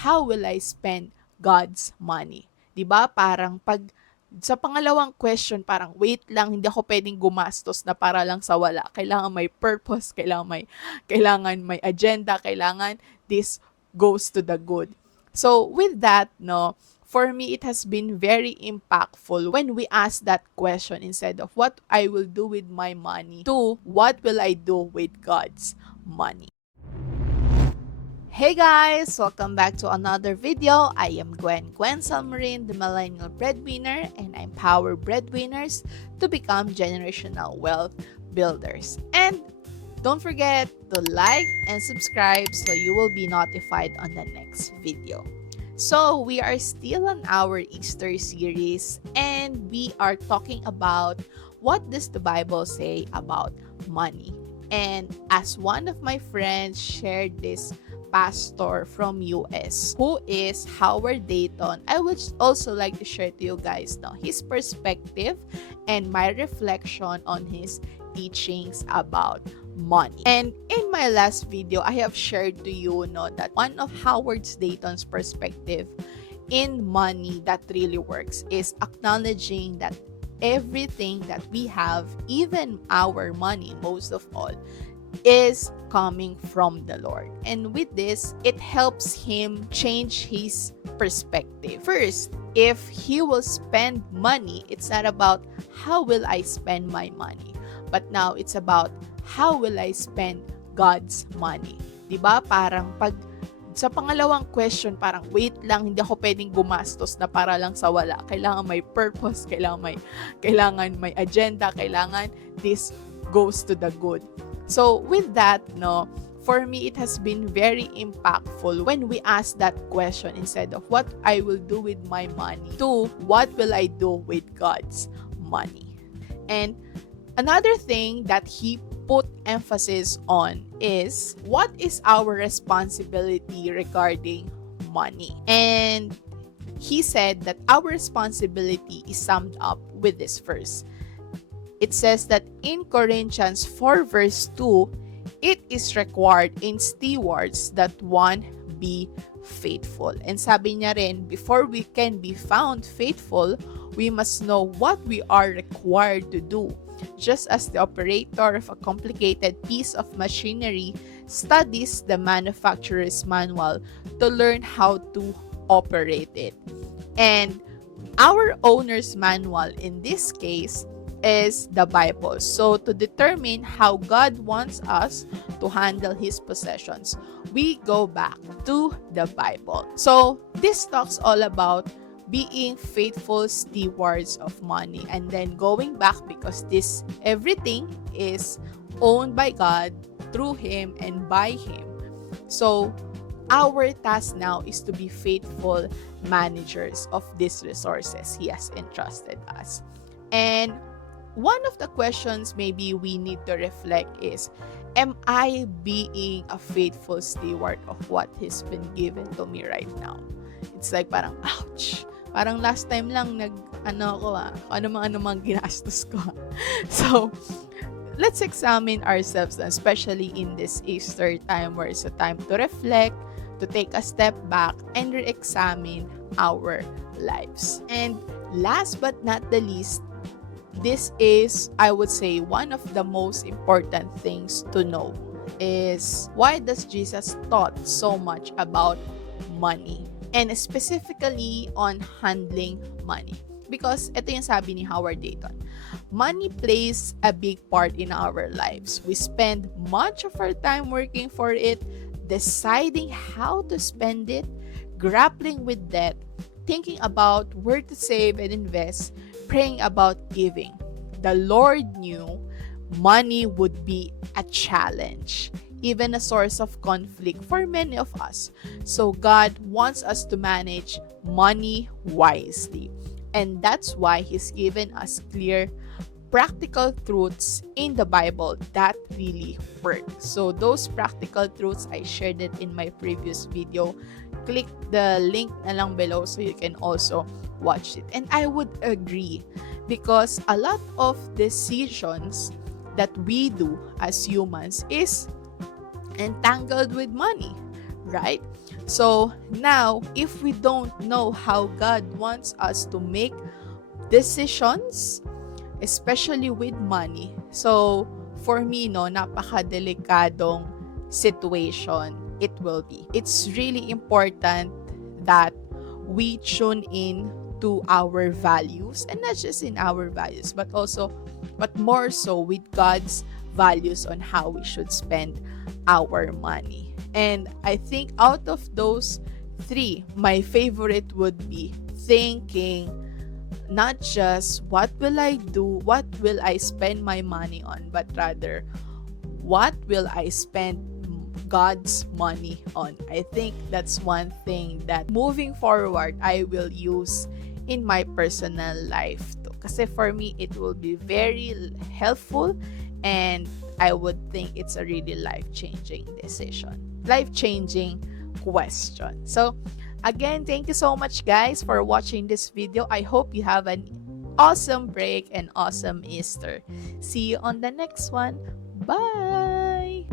how will I spend God's money? 'Di ba? Parang pag sa pangalawang question, parang wait lang, hindi ako pwedeng gumastos na para lang sa wala. Kailangan may purpose, kailangan may agenda, kailangan this goes to the good. So with that, no, for me it has been very impactful when we ask that question instead of what I will do with my money to what will I do with God's money. Hey guys! Welcome back to another video. I am Gwen Salmarin, the Millennial Breadwinner, and I empower breadwinners to become generational wealth builders. And don't forget to like and subscribe so you will be notified on the next video. So, we are still on our Easter series and we are talking about what does the Bible say about money. And as one of my friends shared this pastor from US who is Howard Dayton, I would also like to share to you guys now his perspective and my reflection on his teachings about money. And in my last video, I have shared to you that one of Howard Dayton's perspective in money that really works is acknowledging that everything that we have, even our money, most of all, is coming from the Lord. And with this, it helps him change his perspective. First, if he will spend money, it's not about how will I spend my money, but now it's about how will I spend God's money. 'Di ba? Parang pag sa pangalawang question, parang wait lang, hindi ako pwedeng gumastos na para lang sa wala. Kailangan may purpose, kailangan may agenda, kailangan this goes to the good. So with that, no, for me it has been very impactful when we ask that question instead of what I will do with my money to what will I do with God's money. And another thing that he put emphasis on is what is our responsibility regarding money. And he said that our responsibility is summed up with this verse. It says that in Corinthians 4 verse 2, it is required in stewards that one be faithful. And sabi niya rin, before we can be found faithful, we must know what we are required to do. Just as the operator of a complicated piece of machinery studies the manufacturer's manual to learn how to operate it. And our owner's manual in this case is the Bible. So to determine how God wants us to handle His possessions, we go back to the Bible. So this talks all about being faithful stewards of money and then going back because this everything is owned by God through Him and by Him. So our task now is to be faithful managers of these resources He has entrusted us. And one of the questions maybe we need to reflect is, am I being a faithful steward of what has been given to me right now? It's like parang, ouch! Parang last time lang ano ginastos ko. So, let's examine ourselves, especially in this Easter time where it's a time to reflect, to take a step back, and re-examine our lives. And last but not the least, this is, I would say, one of the most important things to know is why does Jesus taught so much about money and specifically on handling money? Because ito yung sabi ni Howard Dayton, money plays a big part in our lives. We spend much of our time working for it, deciding how to spend it, grappling with debt, thinking about where to save and invest, praying about giving. The Lord knew money would be a challenge, even a source of conflict for many of us. So God wants us to manage money wisely. And that's why He's given us clear, practical truths in the Bible that really work. So those practical truths, I shared it in my previous video. Click the link na lang below so you can also watch it. And I would agree because a lot of decisions that we do as humans is entangled with money, right? So now, if we don't know how God wants us to make decisions, especially with money, so for me, no, napaka-delikadong situation it will be. It's really important that we tune in to our values, and not just in our values, but also, but more so with God's values on how we should spend our money. And I think out of those three, my favorite would be thinking not just what will I do, what will I spend my money on, but rather what will I spend God's money on. I think that's one thing that moving forward I will use in my personal life too. Kasi for me, it will be very helpful, and I would think it's a really life-changing decision. Life-changing question. So, again, thank you so much guys for watching this video. I hope you have an awesome break and awesome Easter. See you on the next one. Bye!